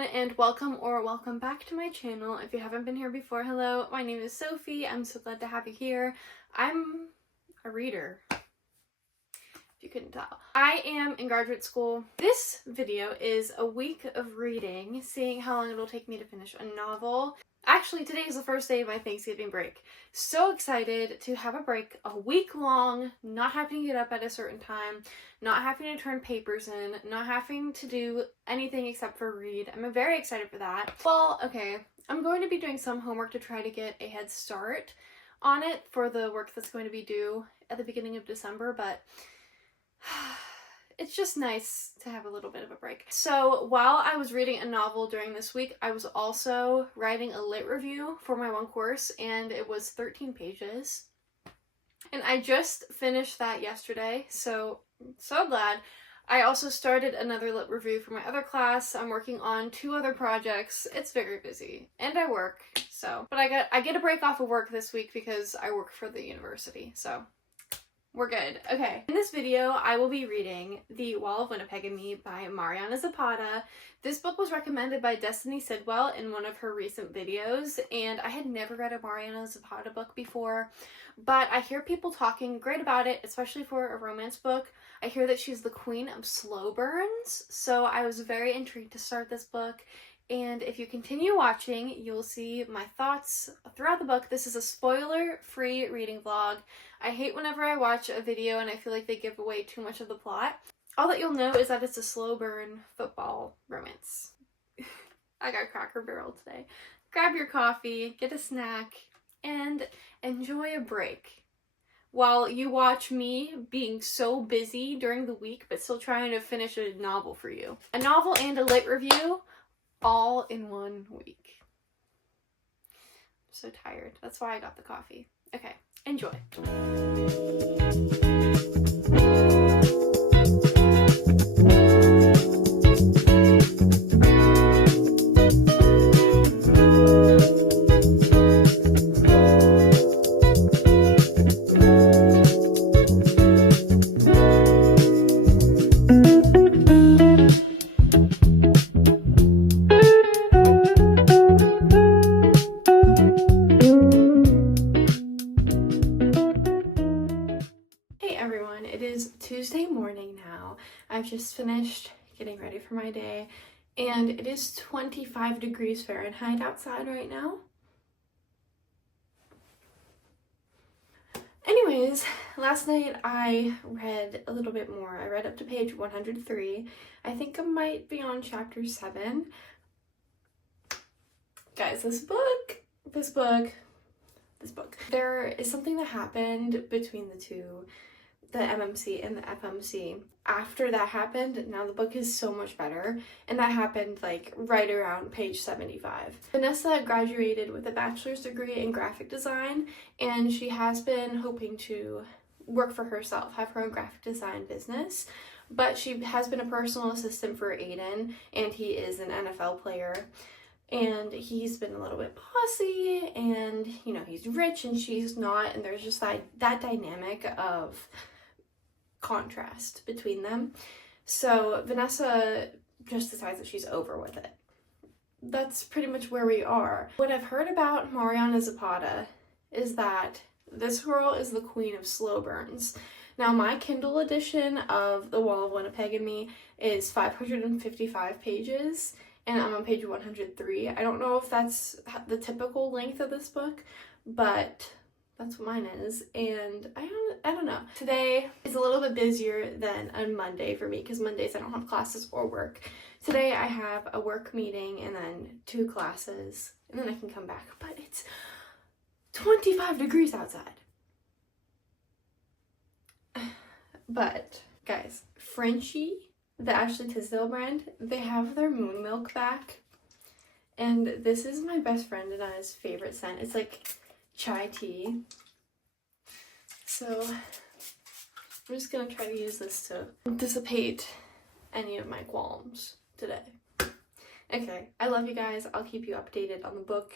everyone, and welcome back to my channel. If you haven't been here before, hello, my name is Sophie. I'm so glad to have you here. I'm a reader, if you couldn't tell. I am in graduate school. This video is a week of reading, seeing how long it'll take me to finish a novel. Actually, today is the first day of my Thanksgiving break. So excited to have a break, a week long, not having to get up at a certain time, not having to turn papers in, not having to do anything except for read. I'm very excited for that. Well, okay, I'm going to be doing some homework to try to get a head start on it for the work that's going to be due at the beginning of December, but it's just nice to have a little bit of a break. So while I was reading a novel during this week, I was also writing a lit review for my one course, and it was 13 pages. And I just finished that yesterday, so glad. I also started another lit review for my other class. I'm working on 2 other projects. It's very busy, and I work, so. But I get a break off of work this week because I work for the university, so we're good. Okay, in this video, I will be reading The Wall of Winnipeg and Me by Mariana Zapata. This book was recommended by Destiny Sidwell in one of her recent videos, and I had never read a Mariana Zapata book before, but I hear people talking great about it, especially for a romance book. I hear that she's the queen of slow burns, so I was very intrigued to start this book. And if you continue watching, you'll see my thoughts throughout the book. This is a spoiler-free reading vlog. I hate whenever I watch a video and I feel like they give away too much of the plot. All that you'll know is that it's a slow burn football romance. I got Cracker Barrel today. Grab your coffee, get a snack, and enjoy a break while you watch me being so busy during the week but still trying to finish a novel for you. A novel and a lit review all in one week. I'm so tired. That's why I got the coffee. Okay, enjoy. Tuesday morning now. I've just finished getting ready for my day, and it is 25 degrees Fahrenheit outside right now. Anyways, last night I read a little bit more. I read up to page 103. I think I might be on chapter 7. Guys, this book. There is something that happened between the two, the MMC and the FMC. After that happened, now the book is so much better, and that happened like right around page 75. Vanessa graduated with a bachelor's degree in graphic design, and she has been hoping to work for herself, have her own graphic design business, but she has been a personal assistant for Aiden, and he is an NFL player. And he's been a little bit bossy, and you know, he's rich and she's not, and there's just that dynamic of contrast between them. So Vanessa just decides that she's over with it. That's pretty much where we are. What I've heard about Mariana Zapata is that this girl is the queen of slow burns. Now, my Kindle edition of The Wall of Winnipeg and Me is 555 pages, and I'm on page 103. I don't know if that's the typical length of this book, but that's what mine is, and I don't know. Today is a little bit busier than a Monday for me, because Mondays I don't have classes or work. Today I have a work meeting and then 2 classes, and then I can come back, but it's 25 degrees outside. But, guys, Frenchie, the Ashley Tisdale brand, they have their moon milk back, and this is my best friend and I's favorite scent. It's like chai tea. So I'm just gonna try to use this to dissipate any of my qualms today. Okay, I love you guys. I'll keep you updated on the book.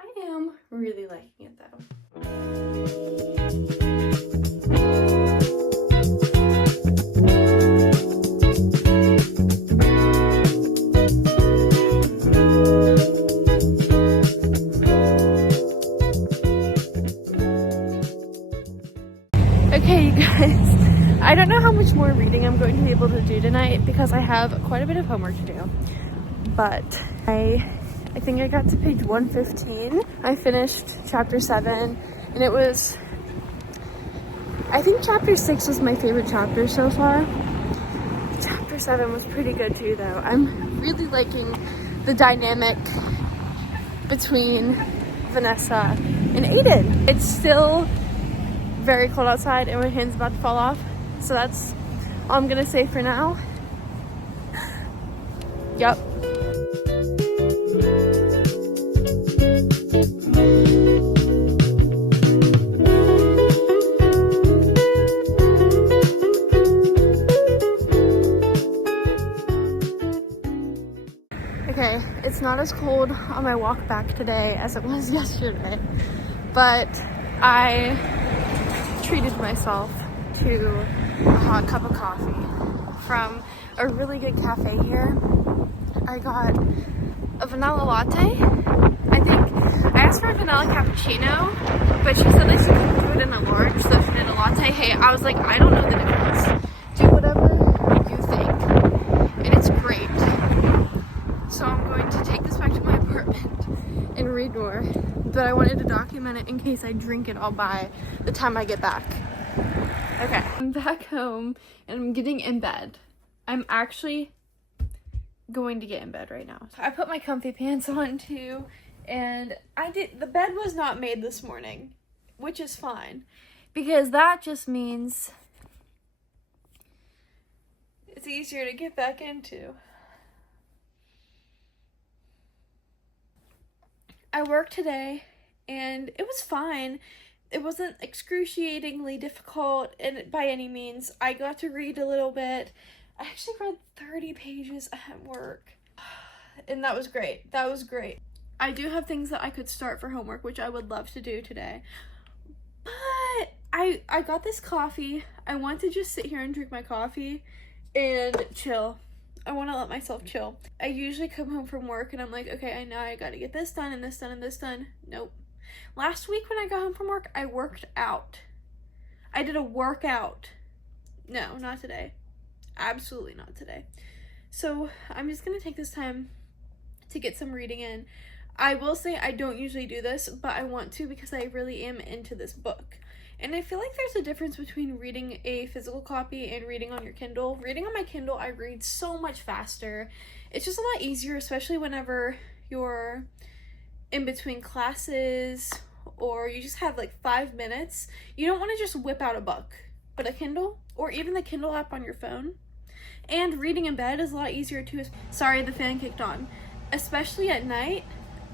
I am really liking it though. more reading I'm going to be able to do tonight because I have quite a bit of homework to do. But I think I got to page 115. I finished chapter 7, and it was, I think chapter 6 was my favorite chapter so far. Chapter 7 was pretty good too though. I'm really liking the dynamic between Vanessa and Aiden. It's still very cold outside and my hand's about to fall off, so that's all I'm gonna say for now. Yep. Okay, it's not as cold on my walk back today as it was yesterday, but I treated myself to a hot cup of coffee from a really good cafe here. I got a vanilla latte. I asked for a vanilla cappuccino, but she said that she couldn't do it in a large, so she did a latte. Hey, I was like, I don't know the difference. Do whatever you think, and it's great. So I'm going to take this back to my apartment and read more, but I wanted to document it in case I drink it all by the time I get back. Okay, I'm back home and I'm getting in bed. I'm actually going to get in bed right now. I put my comfy pants on too, and the bed was not made this morning, which is fine, because that just means it's easier to get back into. I worked today and it was fine. It wasn't excruciatingly difficult and by any means. I got to read a little bit. I actually read 30 pages at work, and that was great. That was great. I do have things that I could start for homework, which I would love to do today, but I got this coffee. I want to just sit here and drink my coffee and chill. I want to let myself chill. I usually come home from work and I'm like, okay, I know I gotta get this done and this done and this done. Nope. Last week when I got home from work, I worked out. I did a workout. No, not today. Absolutely not today. So I'm just gonna take this time to get some reading in. I will say I don't usually do this, but I want to because I really am into this book. And I feel like there's a difference between reading a physical copy and reading on your Kindle. Reading on my Kindle, I read so much faster. It's just a lot easier, especially whenever you're in between classes or you just have like 5 minutes. You don't want to just whip out a book. But a Kindle, or even the Kindle app on your phone, and reading in bed is a lot easier too. Sorry, the fan kicked on. Especially at night,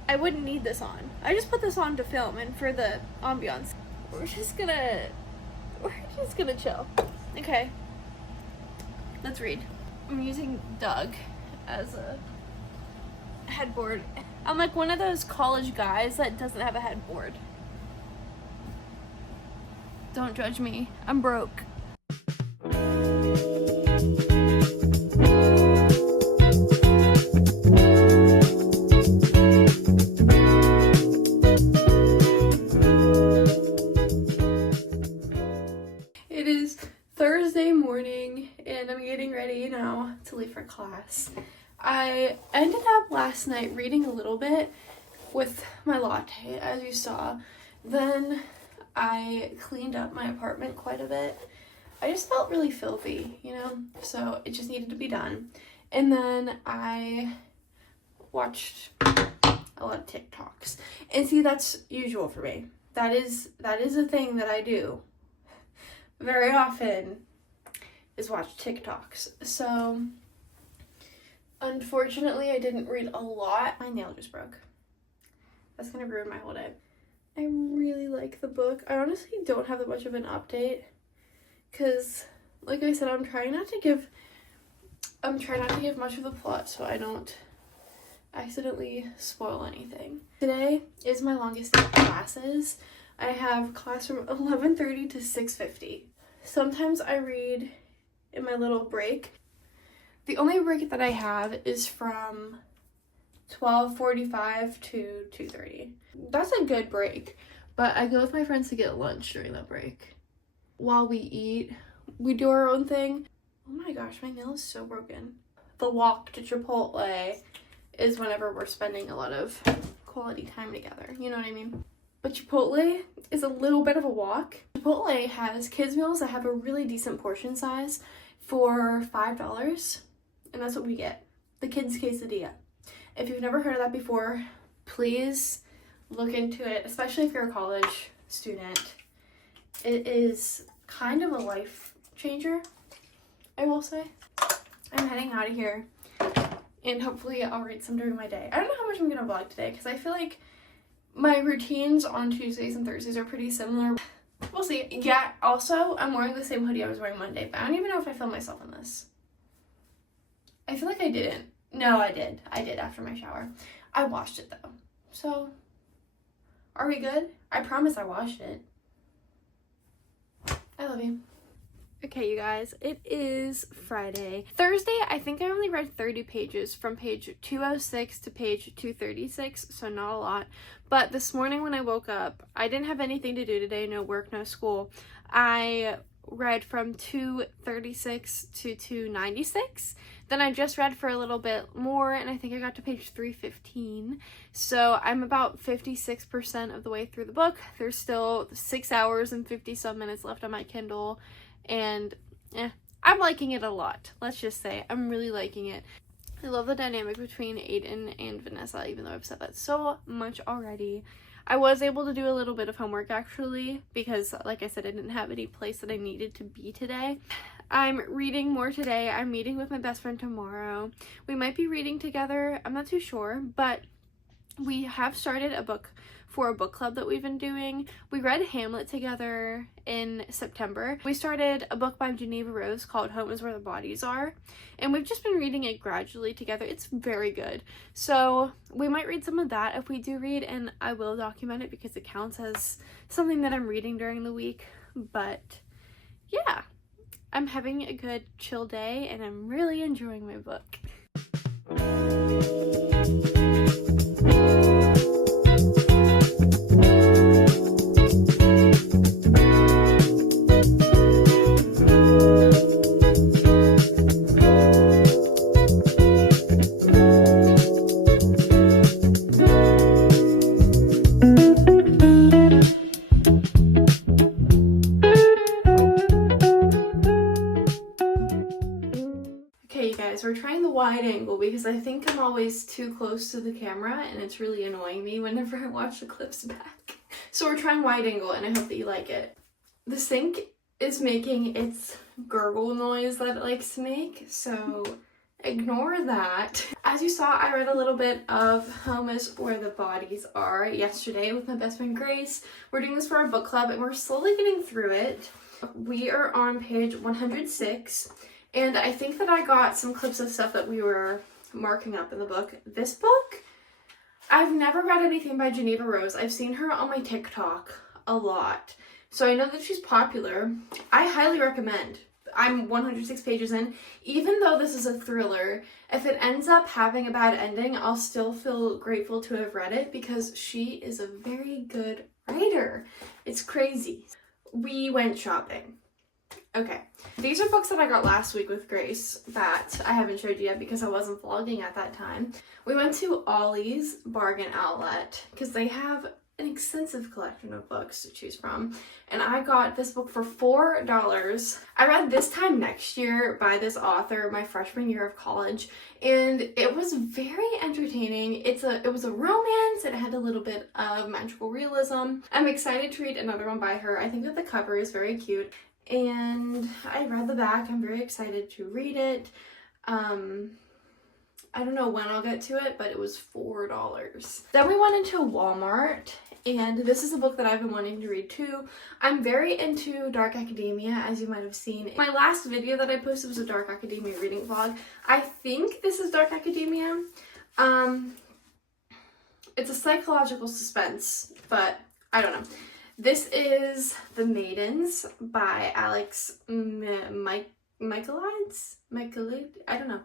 I wouldn't need this on. I just put this on to film and for the ambiance. We're just gonna chill. Okay, let's read. I'm using Doug as a headboard. I'm like one of those college guys that doesn't have a headboard. Don't judge me, I'm broke. It is Thursday morning and I'm getting ready now to leave for class. I ended up last night reading a little bit with my latte, as you saw. Then I cleaned up my apartment quite a bit. I just felt really filthy, you know, so it just needed to be done. And then I watched a lot of TikToks. And see, that's usual for me. That is a thing that I do very often, is watch TikToks. So unfortunately I didn't read a lot. My nail just broke. That's gonna ruin my whole day. I really like the book. I honestly don't have that much of an update because, like I said, I'm trying not to give much of the plot so I don't accidentally spoil anything. Today is my longest day of classes. I have class from 11:30 to 6:50. Sometimes I read in my little break. The only break that I have is from 12:45 to 2:30. That's a good break, but I go with my friends to get lunch during that break. While we eat, we do our own thing. Oh my gosh, my nail is so broken. The walk to Chipotle is whenever we're spending a lot of quality time together. You know what I mean? But Chipotle is a little bit of a walk. Chipotle has kids meals that have a really decent portion size for $5, and that's what we get. The kids quesadilla. If you've never heard of that before, please look into it, especially if you're a college student. It is kind of a life changer, I will say. I'm heading out of here, and hopefully I'll read some during my day. I don't know how much I'm gonna vlog today, because I feel like my routines on Tuesdays and Thursdays are pretty similar. We'll see. Yeah, also, I'm wearing the same hoodie I was wearing Monday, but I don't even know if I filmed myself in this. I feel like I didn't. No, I did. I did after my shower. I washed it, though. So, are we good? I promise I washed it. I love you. Okay, you guys, it is Friday. Thursday, I think I only read 30 pages from page 206 to page 236, so not a lot. But this morning when I woke up, I didn't have anything to do today, no work, no school. I read from 236 to 296. Then I just read for a little bit more, and I think I got to page 315. So I'm about 56% of the way through the book. There's still 6 hours and 50-some minutes left on my Kindle. And I'm liking it a lot. Let's just say I'm really liking it. I love the dynamic between Aiden and Vanessa, even though I've said that so much already. I was able to do a little bit of homework actually, because like I said, I didn't have any place that I needed to be today. I'm reading more today. I'm meeting with my best friend tomorrow. We might be reading together. I'm not too sure, but we have started a book for a book club that we've been doing. We read Hamlet together in September. We started a book by Geneva Rose called Home is Where the Bodies Are, and we've just been reading it gradually together. It's very good. So we might read some of that if we do read, and I will document it because it counts as something that I'm reading during the week. But yeah, I'm having a good chill day and I'm really enjoying my book. We're trying the wide angle because I think I'm always too close to the camera and it's really annoying me whenever I watch the clips back. So we're trying wide angle and I hope that you like it. The sink is making its gurgle noise that it likes to make, so ignore that. As you saw, I read a little bit of Home is Where the Bodies Are yesterday with my best friend Grace. We're doing this for our book club and we're slowly getting through it. We are on page 106. And I think that I got some clips of stuff that we were marking up in the book. This book, I've never read anything by Geneva Rose. I've seen her on my TikTok a lot. So I know that she's popular. I highly recommend. I'm 106 pages in. Even though this is a thriller, if it ends up having a bad ending, I'll still feel grateful to have read it because she is a very good writer. It's crazy. We went shopping. Okay, these are books that I got last week with Grace that I haven't showed you yet because I wasn't vlogging at that time. We went to Ollie's Bargain Outlet because they have an extensive collection of books to choose from, and I got this book for $4. I read This Time Next Year by this author my freshman year of college, and it was very entertaining. It was a romance. It had a little bit of magical realism. I'm excited to read another one by her. I think that the cover is very cute. And I read the back. I'm very excited to read it. I don't know when I'll get to it, but it was $4. Then we went into Walmart, and this is a book that I've been wanting to read too. I'm very into Dark Academia, as you might have seen. My last video that I posted was a Dark Academia reading vlog. I think this is Dark Academia. It's a psychological suspense, but I don't know. This is The Maidens by Alex Michaelides? I don't know.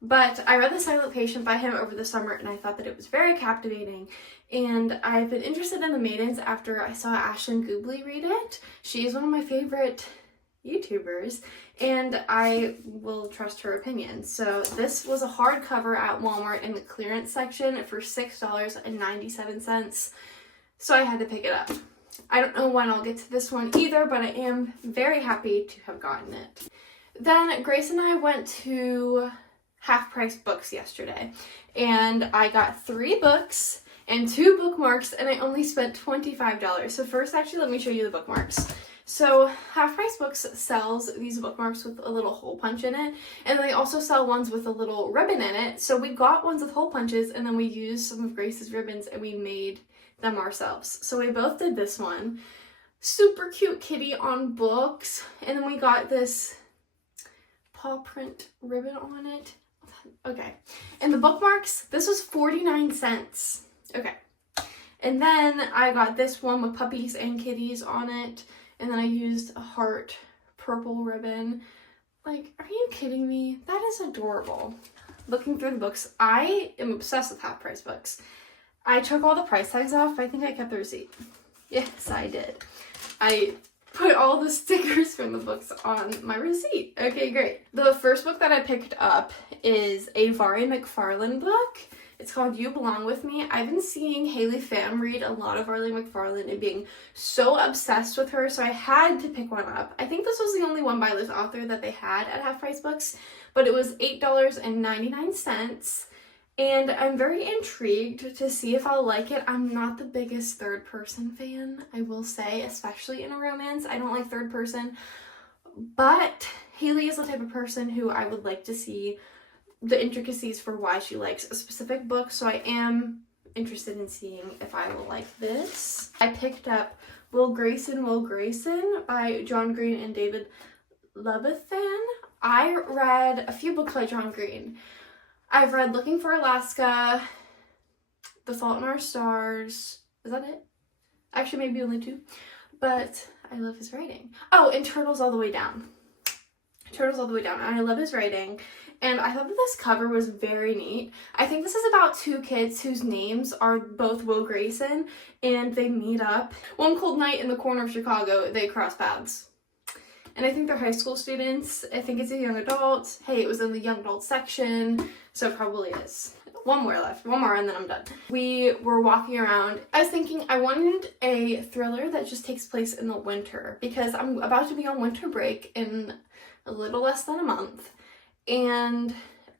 But I read The Silent Patient by him over the summer and I thought that it was very captivating. And I've been interested in The Maidens after I saw Ashlyn Gubley read it. She is one of my favorite YouTubers, and I will trust her opinion. So this was a hardcover at Walmart in the clearance section for $6.97. So I had to pick it up. I don't know when I'll get to this one either, but I am very happy to have gotten it. Then Grace and I went to Half Price Books yesterday, and I got 3 books and 2 bookmarks, and I only spent $25. So first, actually, let me show you the bookmarks. So Half Price Books sells these bookmarks with a little hole punch in it, and they also sell ones with a little ribbon in it. So we got ones with hole punches, and then we used some of Grace's ribbons and we made them ourselves. So we both did this one. Super cute kitty on books, and then we got this paw print ribbon on it. Okay, and the bookmarks, this was 49 cents. Okay, and then I got this one with puppies and kitties on it, and then I used a heart purple ribbon. Like, are you kidding me? That is adorable. Looking through the books, I am obsessed with Half Price Books. I took all the price tags off. I think I kept the receipt. Yes, I did. I put all the stickers from the books on my receipt. Okay, great. The first book that I picked up is a Vari McFarlane book. It's called You Belong With Me. I've been seeing Haley Pham read a lot of Vari McFarlane and being so obsessed with her, so I had to pick one up. I think this was the only one by this author that they had at Half Price Books, but it was $8.99. And I'm very intrigued to see if I'll like it. I'm not the biggest third person fan, I will say, especially in a romance. I don't like third person, but Haley is the type of person who I would like to see the intricacies for why she likes a specific book, so I am interested in seeing if I will like this. I picked up Will Grayson by John Green and David Levithan. I read a few books by John Green. I've read Looking for Alaska, The Fault in Our Stars. Is that it? Actually, maybe only 2. But I love his writing. Oh, and Turtles All the Way Down. Turtles All the Way Down. And I love his writing. And I thought that this cover was very neat. I think this is about 2 kids whose names are both Will Grayson, and they meet up. One cold night in the corner of Chicago, they cross paths. And I think they're high school students. I think it's a young adult. Hey, it was in the young adult section, so it probably is. One more left. One more and then I'm done. We were walking around. I was thinking I wanted a thriller that just takes place in the winter because I'm about to be on winter break in a little less than a month. And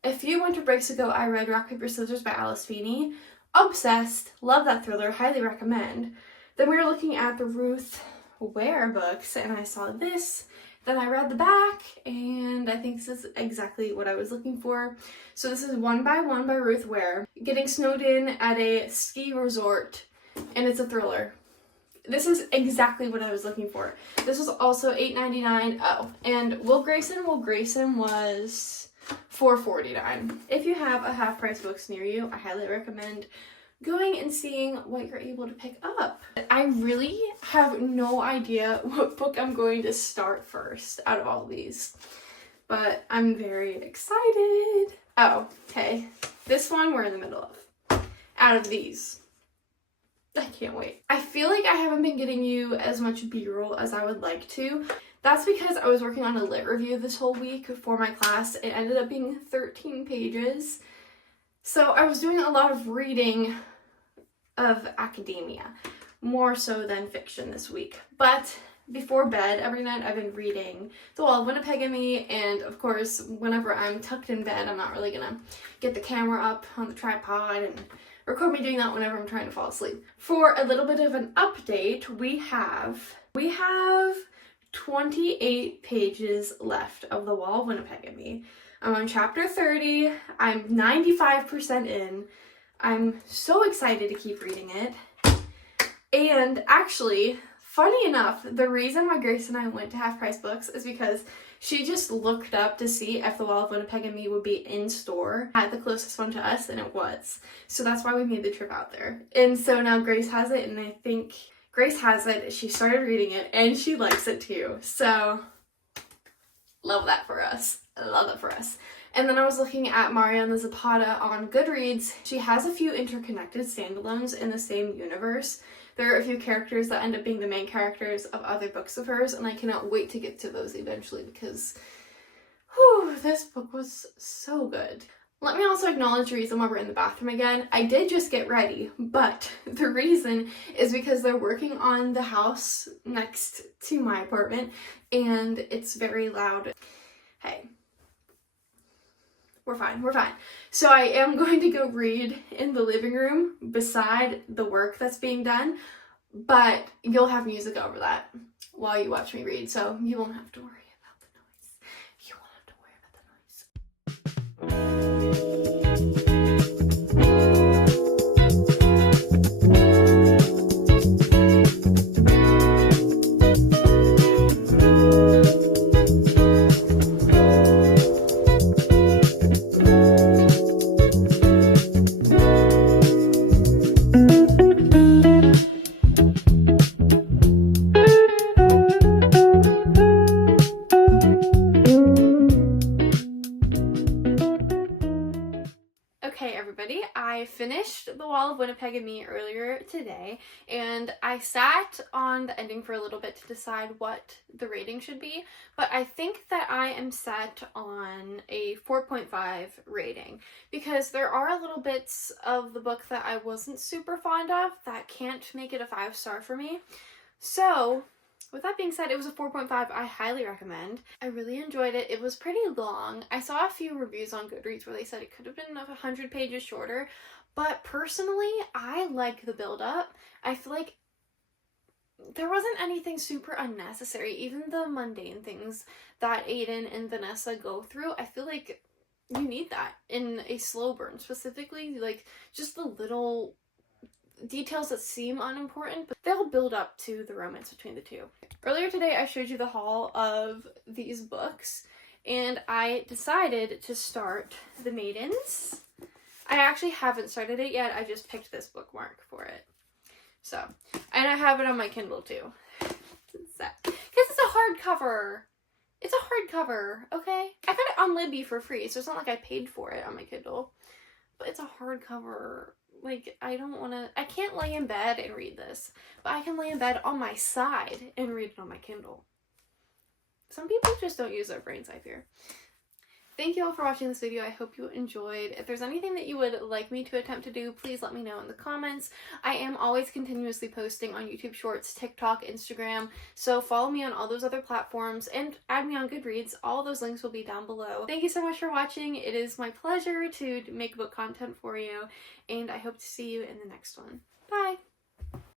a few winter breaks ago, I read Rock, Paper, Scissors by Alice Feeney. Obsessed. Love that thriller. Highly recommend. Then we were looking at the Ruth Ware books and I saw this. Then I read the back, and I think this is exactly what I was looking for. So this is One by One by Ruth Ware. Getting snowed in at a ski resort, and it's a thriller. This is exactly what I was looking for. This was also $8.99. Oh, and Will Grayson was $4.49. If you have a Half Price Books near you, I highly recommend going and seeing what you're able to pick up. I really have no idea what book I'm going to start first out of all these, but I'm very excited. Oh, okay. This one we're in the middle of. Out of these. I can't wait. I feel like I haven't been getting you as much B-roll as I would like to. That's because I was working on a lit review this whole week for my class. It ended up being 13 pages. So I was doing a lot of reading of academia, more so than fiction this week. But before bed every night I've been reading The Wall of Winnipegamy, and of course whenever I'm tucked in bed I'm not really gonna get the camera up on the tripod and record me doing that whenever I'm trying to fall asleep. For a little bit of an update, we have 28 pages left of The Wall of Winnipegamy. I'm on chapter 30. I'm 95% in. I'm so excited to keep reading it. And actually, funny enough, the reason why Grace and I went to Half Price Books is because she just looked up to see if The Wall of Winnipegamy would be in store at the closest one to us, and it was. So that's why we made the trip out there. And so now Grace has it, and I think Grace has it. She started reading it, and she likes it too. So love that for us. I love it for us. And then I was looking at Mariana Zapata on Goodreads. She has a few interconnected standalones in the same universe. there are a few characters that end up being the main characters of other books of hers, and I cannot wait to get to those eventually because, whew, this book was so good. Let me also acknowledge the reason why we're in the bathroom again. I did just get ready, but the reason is because they're working on the house next to my apartment, and it's very loud. Hey, we're fine, we're fine. So I am going to go read in the living room beside the work that's being done, but you'll have music over that while you watch me read, so you won't have to worry about the noise. You won't have to worry about the noise. Okay, everybody, I finished The Wall of Winnipeg and Me earlier today, and I sat on the ending for a little bit to decide what the rating should be, but I think that I am set on a 4.5 rating, because there are little bits of the book that I wasn't super fond of that can't make it a 5-star for me. So, with that being said, it was a 4.5. I highly recommend. I really enjoyed it. It was pretty long. I saw a few reviews on Goodreads where they said it could have been 100 pages shorter, but personally, I like the build-up. I feel like there wasn't anything super unnecessary. Even the mundane things that Aiden and Vanessa go through, I feel like you need that in a slow burn. Specifically, like, just the little details that seem unimportant, but they'll build up to the romance between the two. Earlier today, I showed you the haul of these books, and I decided to start The Maidens. I actually haven't started it yet. I just picked this bookmark for it. So, and I have it on my Kindle too. Because it's a hardcover. It's a hardcover, okay? I got it on Libby for free, so it's not like I paid for it on my Kindle. But it's a hardcover. Like, I can't lay in bed and read this, but I can lay in bed on my side and read it on my Kindle. Some people just don't use their brains, I fear. Thank you all for watching this video. I hope you enjoyed. If there's anything that you would like me to attempt to do, please let me know in the comments. I am always continuously posting on YouTube Shorts, TikTok, Instagram, so follow me on all those other platforms and add me on Goodreads. All those links will be down below. Thank you so much for watching. It is my pleasure to make book content for you, and I hope to see you in the next one. Bye!